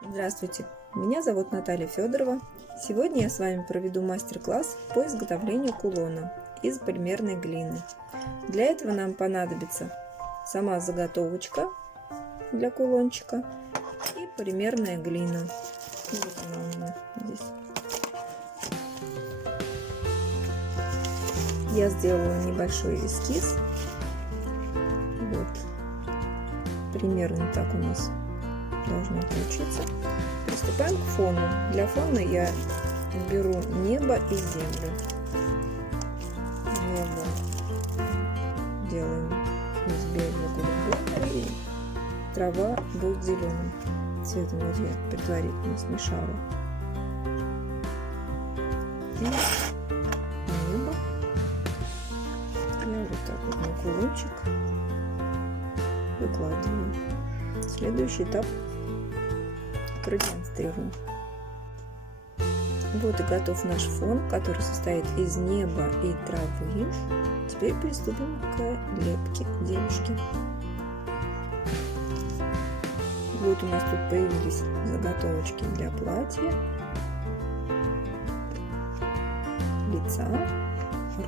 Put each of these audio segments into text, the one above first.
Здравствуйте, меня зовут Наталья Федорова. Сегодня я с вами проведу мастер-класс по изготовлению кулона из полимерной глины. Для этого нам понадобится сама заготовочка для кулончика и полимерная глина. Вот она у меня здесь. Я сделала небольшой эскиз. Вот. Примерно так у нас должно получиться. Приступаем к фону. Для фона я беру небо и землю. Небо делаем из белого голубого, и трава будет зеленым цветом. Вот я предварительно смешала. И небо. Я вот так вот на кулончик выкладываю. Следующий этап продемонстрирую. Вот и готов наш фон, который состоит из неба и травы. Теперь приступим к лепке девушки. Вот у нас тут появились заготовочки для платья, лица,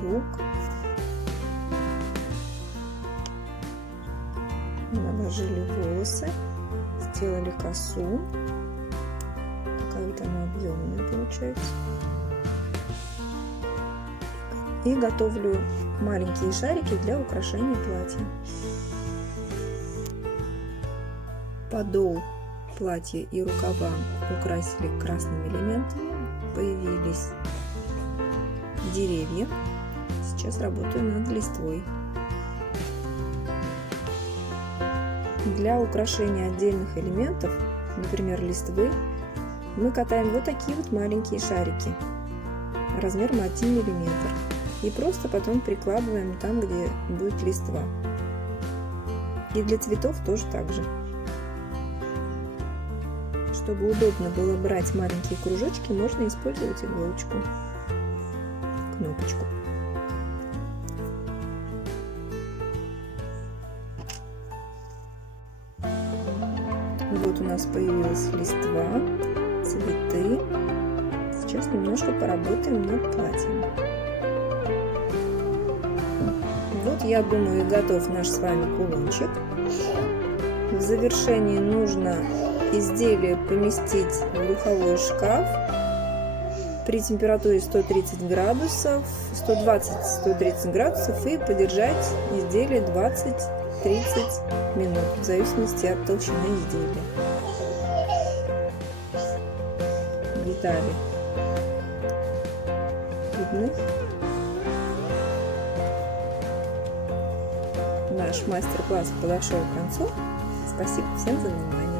рук. Наложили волосы, сделали косу. Такая вот она объемная получается. И готовлю маленькие шарики для украшения платья. Подол платья и рукава украсили красными элементами. Появились деревья. Сейчас работаю над листвой. Для украшения отдельных элементов, например, листвы, мы катаем вот такие вот маленькие шарики размером 1 мм и просто потом прикладываем там, где будет листва. И для цветов тоже так же. Чтобы удобно было брать маленькие кружочки, можно использовать иголочку, кнопочку. Вот у нас появилась листва, цветы. Сейчас немножко поработаем над платьем. Вот, я думаю, готов наш с вами кулончик. В завершении нужно изделие поместить в духовой шкаф при температуре 130 градусов, 120-130 градусов и подержать изделие 20-30 минут, в зависимости от толщины изделия. Детали видны. Наш мастер-класс подошел к концу. Спасибо всем за внимание.